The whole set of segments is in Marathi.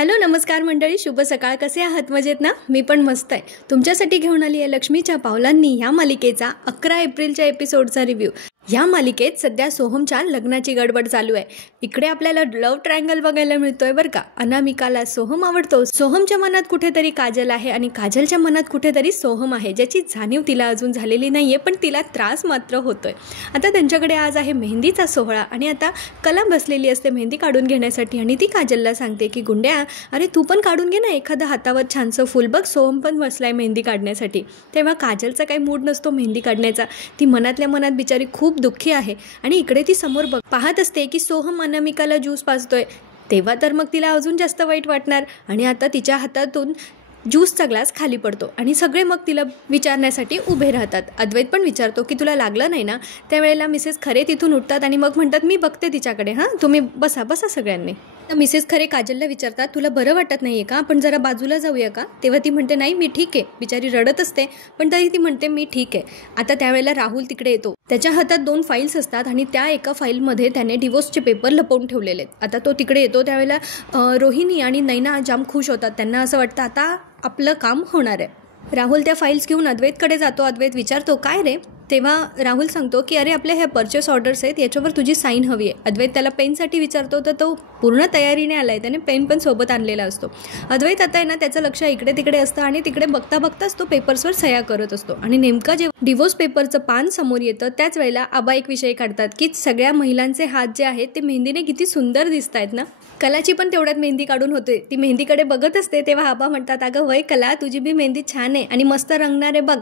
हॅलो नमस्कार मंडळी, शुभ सकाळ. कसे आहात? मजेत ना? मी पण मस्त आहे. तुमच्यासाठी घेऊन आली आहे लक्ष्मीच्या पावलांनी ह्या मालिकेचा 11 एप्रिलच्या एपिसोडचा रिव्ह्यू. ह्या मालिकेत सध्या सोहमच्या लग्नाची गडबड चालू आहे. इकडे आपल्याला लव्ह ट्रायंगल बघायला मिळतोय बरं का. अनामिकाला सोहम आवडतो, सोहमच्या मनात कुठेतरी काजल आहे आणि काजलच्या मनात कुठेतरी सोहम आहे, ज्याची जाणीव तिला अजून झालेली नाहीये, पण तिला त्रास मात्र होतोय. आता त्यांच्याकडे आज आहे मेहंदीचा सोहळा आणि आता कला बसलेली असते मेहंदी काढून घेण्यासाठी आणि ती काजलला सांगते की गुंड्या, अरे तू पण काढून घे ना एखादं हातावर छानसं फुल. बघ सोहम पण बसलाय मेहंदी काढण्यासाठी. तेव्हा काजलचा काही मूड नसतो मेहंदी काढण्याचा. ती मनातल्या मनात बिचारी खूप दुःखी आहे आणि इकडे ती समोर पाहत असते की सोहम अनामिकाला ज्यूस पाजतोय. तेव्हा तर मग तिला अजून जास्त वाईट वाटणार आणि आता तिच्या हातातून ज्यूसचा ग्लास खाली पडतो आणि सगळे मग तिला विचारण्यासाठी उभे राहतात. अद्वैत पण विचारतो की तुला लागलं नाही ना? त्यावेळेला मिसेस खरे तिथून उठतात आणि मग म्हणतात मी बघते तिच्याकडे, हां तुम्ही बसा बसा सगळ्यांनी. तर मिसेस खरे काजलला विचारतात तुला बरं वाटत नाही आहे का? आपण जरा बाजूला जाऊया का? तेव्हा ती म्हणते नाही मी ठीक आहे. बिचारी रडत असते पण तरी ती म्हणते मी ठीक आहे. आता त्यावेळेला राहुल तिकडे येतो. त्याच्या हातात 2 फाईल्स असतात आणि त्या एका फाईलमध्ये त्याने डिवोर्सचे पेपर लपवून ठेवलेले आहेत. आता तो तिकडे येतो त्यावेळेला रोहिणी आणि नैना जाम खुश होतात. त्यांना असं वाटतं आता आपलं काम होणार आहे. राहुल त्या फाईल्स घेऊन अद्वैतकडे जातो. अद्वैत विचारतो काय रे? तेव्हा राहुल सांगतो की अरे आपल्या ह्या परचेस ऑर्डर्स आहेत, याच्यावर तुझी साईन हवी आहे. अद्वैत त्याला पेनसाठी विचारतो तर तो पूर्ण तयारीने आला आहे, त्याने पेन पण सोबत आणलेला असतो. अद्वैत आता आहे ना त्याचं लक्ष इकडे तिकडे असतं आणि तिकडे बघता बघताच तो पेपर्सवर सह्या करत असतो आणि नेमका जेव्हा डिवोर्स पेपरचं पान समोर येतं त्याच वेळेला आबा एक विषय काढतात की सगळ्या महिलांचे हात जे आहेत ते मेहंदीने किती सुंदर दिसत आहेत ना. कलाची पण तेवढ्यात मेहंदी काढून होते. ती मेहंदीकडे बघत असते तेव्हा आबा म्हणतात अगं वय कला, तुझी बी मेहंदी छान आहे आणि मस्त रंगणार आहे बघ.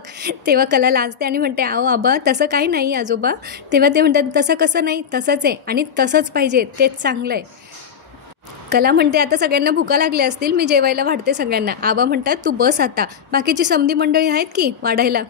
तेव्हा कला लाजते आणि म्हणते अहो आबा तसं काही नाही आजोबा. तेव्हा ते म्हणतात तसं कसं नाही, तसंच आहे आणि तसंच पाहिजे, तेच चांगलं आहे. कला म्हणते आता सगळ्यांना भुका लागल्या असतील, मी जेवायला वाढते सगळ्यांना. आबा म्हणतात तू बस आता, बाकीची समधी मंडळी आहेत की वाढायला.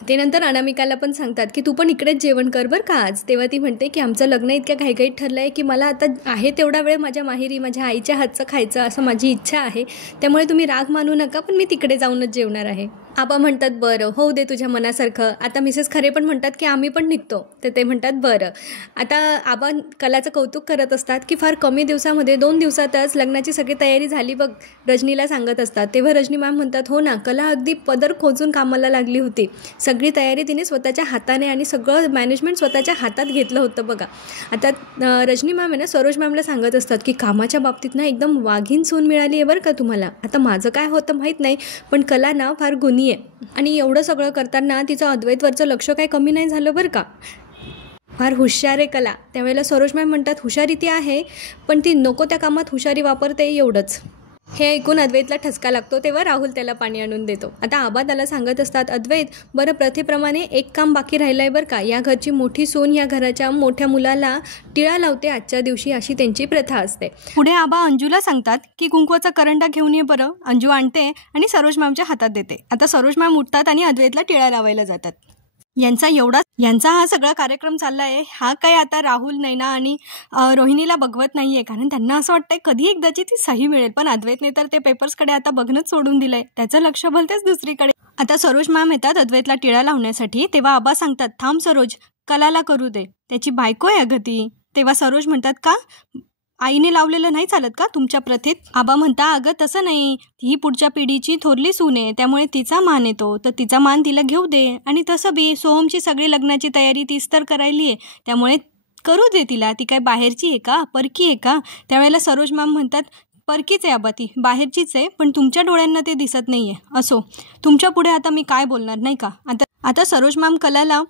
ते नंतर अनामिकाला पण सांगतात की तू पण इकडेच जेवण कर बरं का आज. तेव्हा ती म्हणते की आमचं लग्न इतक्या घाईघाईत ठरलं आहे की मला आता आहे तेवढा वेळ माझ्या माहेरी माझ्या आईच्या हातचं खायचं असं माझी इच्छा आहे. त्यामुळे तुम्ही राग मानू नका, पण मी तिकडे जाऊनच जेवणार आहे. आबा म्हणतात बरं होऊ दे तुझ्या मनासारखं. आता मिसेस खरे पण म्हणतात की आम्ही पण निघतो. तर ते म्हणतात बरं. आता आबा कलाचं कौतुक करत असतात की फार कमी दिवसामध्ये 2 दिवसातच लग्नाची सगळी तयारी झाली बघ, रजनीला सांगत असतात. तेव्हा रजनी मॅम म्हणतात हो ना, कला अगदी पदर खोचून कामाला लागली होती. सगळी तयारी तिने स्वतःच्या हाताने आणि सगळं मॅनेजमेंट स्वतःच्या हातात घेतलं होतं बघा. आता रजनी मॅम आहे ना सरोज मॅमला सांगत असतात की कामाच्या बाबतीत ना एकदम वाघीण सून मिळाली आहे बरं का तुम्हाला. आता माझं काय होतं माहीत नाही, पण कला ना फार गुणी आहे आणि एवढं सगळं करताना तिचं अद्वैतवरचं लक्ष काही कमी नाही झालं बरं का. फार हुशार आहे कला. त्यावेळेला सरोज मॅम म्हणतात हुशारी ती आहे पण ती नको त्या कामात हुशारी वापरते एवढंच. हे ऐकून अद्वैतला ठसका लागतो. तेव्हा राहुल त्याला पाणी आणून देतो. आता आबा त्याला सांगत असतात अद्वैत बरं प्रथेप्रमाणे एक काम बाकी राहिलं आहे बरं का. या घरची मोठी सून या घराच्या मोठ्या मुलाला टिळा लावते आजच्या दिवशी, अशी त्यांची प्रथा असते. पुढे आबा अंजूला सांगतात की कुंकवाचा करंडा घेऊन ये बरं. अंजू आणते आणि सरोज मॅमच्या हातात देते. आता सरोज मॅम उठतात आणि अद्वैतला टिळा लावायला जातात. यांचा हा सगळा कार्यक्रम चालला आहे. हा काय आता राहुल नैना आणि रोहिणीला बघवत नाहीये, कारण त्यांना असं वाटतंय कधी एकदाची ती सही मिळेल. पण अद्वैतने तर ते पेपर्सकडे आता बघणंच सोडून दिलंय. त्याचं लक्ष भलतेच दुसरीकडे. आता सरोज मॅम येतात अद्वैतला टिळा लावण्यासाठी. तेव्हा आबा सांगतात थांब सरोज, कलाला करू दे, त्याची बायको आहे अगं ती. तेव्हा सरोज म्हणतात का आईने लावलेलं नाही चालत का तुमच्या प्रथेत? आबा म्हणता अगं तसं नाही, ही पुढच्या पिढीची थोरली सून आहे, त्यामुळे तिचा मान येतो, तर तिचा मान तिला घेऊ दे. आणि तसं बी सोहमची सगळी लग्नाची तयारी तीच तर करायली आहे, त्यामुळे करू दे तिला. ती काय बाहेरची आहे का, परकी आहे का? त्यावेळेला सरोज मॅम म्हणतात परकीच आहे आबा, ती बाहेरचीच आहे, पण तुमच्या डोळ्यांना ते दिसत नाही आहे. असो, तुमच्या पुढे आता मी काय बोलणार नाही का. आता सरोज मॅम कलाला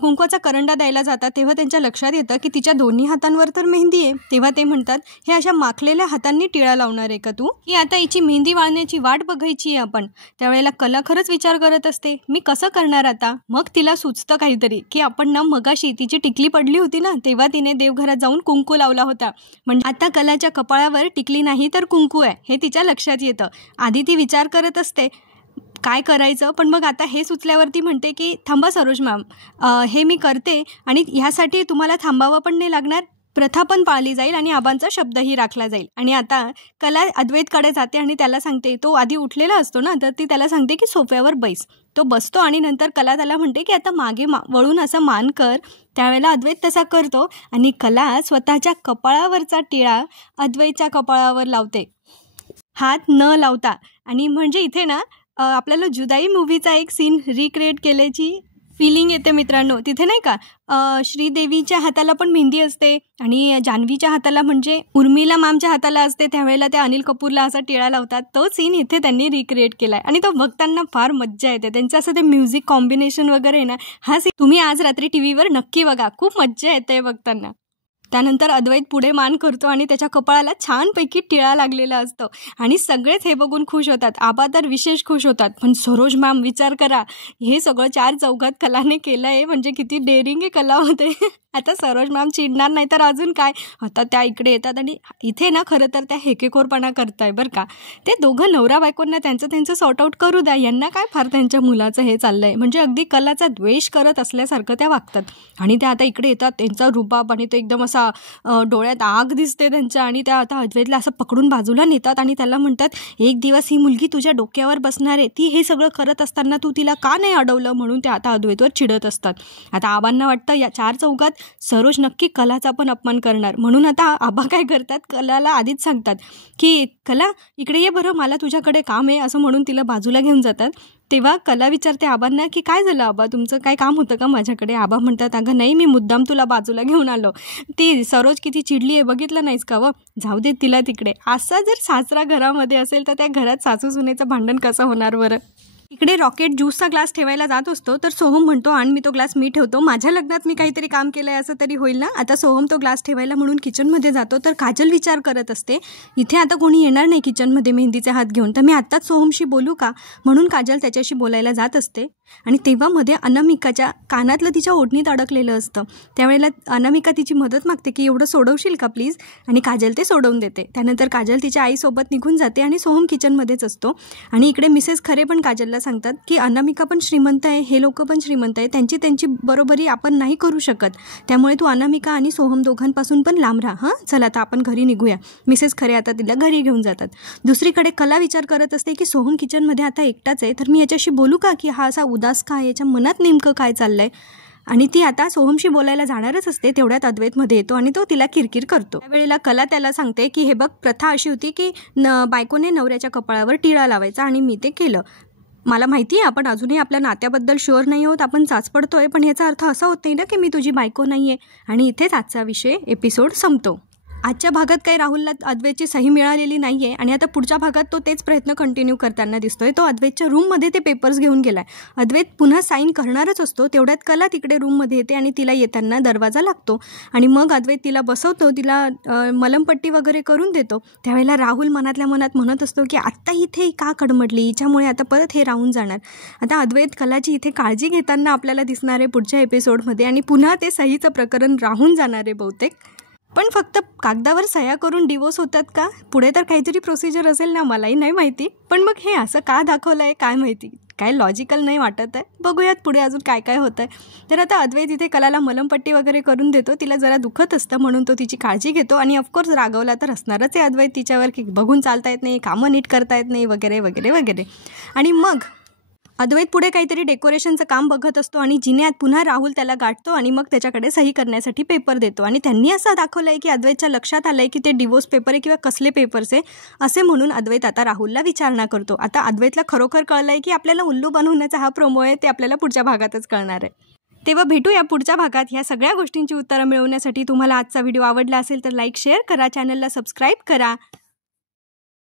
कुंकवाचा करंडा द्यायला जातात. तेव्हा त्यांच्या लक्षात येतं की तिच्या दोन्ही हातांवर तर मेहंदी आहे. तेव्हा ते म्हणतात हे अशा माखलेल्या हातांनी टिळा लावणार आहे का तू? की आता हिची मेहंदी वाळण्याची वाट बघायची आहे आपण. त्यावेळेला कला खरंच विचार करत असते मी कसं करणार आता. मग तिला सुचतं काहीतरी की आपण ना मगाशी तिची टिकली पडली होती ना, तेव्हा तिने देवघरात जाऊन कुंकू लावला होता. म्हणजे आता कलाच्या कपाळावर टिकली नाही तर कुंकू आहे हे तिच्या लक्षात येतं. आधी ती विचार करत असते काय करायचं, पण मग आता हे सुचल्यावरती म्हणते की थांबा सरोज मॅम, हे मी करते आणि ह्यासाठी तुम्हाला थांबावं पण नाही लागणार, प्रथा पण पाळली जाईल आणि आबांचा शब्दही राखला जाईल. आणि आता कला अद्वैतकडे जाते आणि त्याला सांगते, तो आधी उठलेला असतो ना, तर ती त्याला सांगते की सोफ्यावर बैस. तो बसतो आणि नंतर कला त्याला म्हणते की आता मागे वळून असं मान कर. त्यावेळेला अद्वैत तसा करतो आणि कला स्वतःच्या कपाळावरचा टिळा अद्वैतच्या कपाळावर लावते. हात न लावता. आणि म्हणजे इथे ना आपल्याला जुदाई मूव्हीचा एक सीन रिक्रिएट केल्याची फीलिंग येते मित्रांनो. तिथे नाही का श्रीदेवीच्या हाताला पण मेहंदी असते आणि जान्हवीच्या हाताला म्हणजे उर्मिला मॅमच्या हाताला असते. त्यावेळेला त्या अनिल कपूरला असा टिळा लावतात. तो सीन इथे त्यांनी रिक्रिएट केला आहे आणि तो बघताना फार मज्जा येते. त्यांचं असं ते म्युझिक कॉम्बिनेशन वगैरे आहे ना, हा सीन तुम्ही आज रात्री टीव्हीवर नक्की बघा. खूप मज्जा येते बघताना. त्यानंतर अद्वैत पुढे मान करतो आणि त्याच्या कपाळाला छानपैकी टिळा लागलेला असतो आणि सगळेच हे बघून खुश होतात. आबा तर विशेष खुश होतात. पण सरोज मॅम विचार करा, हे सगळं 4 चौघात कलाने केलं आहे म्हणजे किती डेअरिंग कला होते. आता सरोज मॅम चिडणार नाही तर अजून काय. आता त्या इकडे येतात आणि इथे ना खरं तर त्या हेकेखोरपणा करताय बरं का. ते दोघं नवरा बायकोंना त्यांचं सॉर्ट आऊट करू द्या. यांना काय फार त्यांच्या मुलाचं हे चाललं आहे. म्हणजे अगदी कलाचा द्वेष करत असल्यासारखं त्या वागतात. आणि त्या आता इकडे येतात. त्यांचा रुबाब आणि तो एकदम असा डोळ्यात आग दिसते त्यांच्या. आणि त्या आता अद्वैतला असं पकडून बाजूला नेतात आणि त्याला म्हणतात, एक दिवस ही मुलगी तुझ्या डोक्यावर बसणार आहे. ती हे सगळं करत असताना तू तिला का नाही अडवलं, म्हणून ते आता अद्वैतवर चिडत असतात. आता आबांना वाटतं या 4 चौघात सरोज नक्की कलाचा पण अपमान करणार. म्हणून आता आबा काय करतात, कलाला आधीच सांगतात की कला इकडे ये बरं, मला तुझ्याकडे काम आहे, असं म्हणून तिला बाजूला घेऊन जातात. तेव्हा कला विचारते आबांना की काय झालं आबा, तुमचं काय काम होतं का माझ्याकडे. आबा म्हणतात, अगं नाही, मी मुद्दाम तुला बाजूला घेऊन आलो. ती सरोज किती चिडली आहे बघितलं नाहीस का. जाऊ दे तिला तिकडे. असा जर सासरा घरामध्ये असेल तर त्या घरात सासू सुनेचं भांडण कसं होणार बरं. इकडे रॉकेट ज्यूसचा ग्लास ठेवायला जात असतो तर सोहम म्हणतो, आणि मी तो ग्लास मी ठेवतो, माझ्या लग्नात मी काहीतरी काम केलं आहे असं तरी होईल ना. आता सोहम तो ग्लास ठेवायला म्हणून किचनमध्ये जातो तर काजल विचार करत असते, इथे आता कोणी येणार नाही किचनमध्ये मेहंदीचे हात घेऊन, तर मी आत्ताच सोहमशी बोलू का. म्हणून काजल त्याच्याशी बोलायला जात असते. आणि तेव्हा मध्ये अनामिकाच्या कानातलं तिच्या ओढणीत अडकलेलं असतं. त्यावेळेला अनामिका तिची मदत मागते की एवढं सोडवशील का प्लीज, आणि काजल ते सोडवून देते. त्यानंतर काजल तिच्या आईसोबत निघून जाते आणि सोहम किचनमध्येच असतो. आणि इकडे मिसेस खरे पण काजलला सांगतात की अनामिका पण श्रीमंत आहे, हे लोक पण श्रीमंत आहे, त्यांची बरोबरी आपण नाही करू शकत, त्यामुळे तू अनामिका आणि सोहम दोघांपासून पण लांब राहा. हां चल आता आपण घरी निघूया. मिसेस खरे आता तिला घरी घेऊन जातात. दुसरीकडे कला विचार करत असते की सोहम किचनमध्ये आता एकटाच आहे, तर मी याच्याशी बोलू का, की हा असा उदास का, याच्या मनात नेमकं काय चाललंय. आणि ती आता सोहमशी बोलायला जाणारच असते. तेवढ्यात अद्वैतमध्ये येतो आणि तो तिला किरकिर करतो. त्यावेळेला कला त्याला सांगते की हे बघ, प्रथा अशी होती की बायकोने नवऱ्याच्या कपाळावर टिळा लावायचा आणि मी ते केलं. मला माहिती आहे आपण अजूनही आपल्या नात्याबद्दल शुअर नाही आहोत, आपण चाच पडतोय, पण याचा अर्थ असा होत नाही ना की मी तुझी बायको नाही आहे. आणि इथेच आजचा विषय एपिसोड संपतो. आजच्या भागात काही राहुलला अद्वैतची सही मिळालेली नाही आहे आणि आता पुढच्या भागात तो तेच प्रयत्न कंटिन्यू करताना दिसतोय. तो अद्वैतच्या रूममध्ये ते पेपर्स घेऊन गेलाय. अद्वैत पुन्हा साईन करणारच असतो. तेवढ्यात कला तिकडे रूममध्ये येते आणि तिला येताना दरवाजा लागतो आणि मग अद्वैत तिला बसवतो, तिला मलमपट्टी वगैरे करून देतो. त्यावेळेला राहुल मनातल्या मनात म्हणत असतो की आत्ता इथे का कडमडली, हिच्यामुळे आता परत हे राहून जाणार. आता अद्वैत कलाची इथे काळजी घेताना आपल्याला दिसणार आहे पुढच्या एपिसोडमध्ये आणि पुन्हा ते सहीचं प्रकरण राहून जाणार आहे बहुतेक. पण फक्त कागदावर सह्या करून डिवोर्स होतात का, पुढे तर काहीतरी प्रोसिजर असेल ना, मलाही नाही माहिती. पण मग हे असं का दाखवलं आहे काय माहिती, काय लॉजिकल नाही वाटत आहे. बघूयात पुढे अजून काय काय होतं आहे. तर आता अद्वैत इथे कलाला मलमपट्टी वगैरे करून देतो. तिला जरा दुखत असतं म्हणून तो तिची काळजी घेतो आणि ऑफकोर्स रागवला तर असणारच आहे अद्वैत तिच्यावर की बघून चालता येत नाही, कामं नीट करता येत नाही वगैरे वगैरे वगैरे. आणि मग अद्वैत पुढे काहीतरी डेकोरेशनचं काम बघत असतो आणि जिन्यात पुन्हा राहुल त्याला गाठतो आणि मग त्याच्याकडे सही करण्यासाठी पेपर देतो. आणि त्यांनी असं दाखवलं आहे की अद्वैतच्या लक्षात आलं आहे की ते डिवोर्स पेपर आहे किंवा कसले पेपर्स आहे असे म्हणून अद्वैत आता राहुलला विचारणा करतो. आता अद्वैतला खरोखर कळलं आहे की आपल्याला उल्लू बनवण्याचा हा प्रोमो आहे, ते आपल्याला पुढच्या भागातच कळणार आहे. तेव्हा भेटूया पुढच्या भागात. ह्या सगळ्या गोष्टींची उत्तरं मिळवण्यासाठी तुम्हाला आजचा व्हिडिओ आवडला असेल तर लाईक शेअर करा, चॅनलला सबस्क्राईब करा.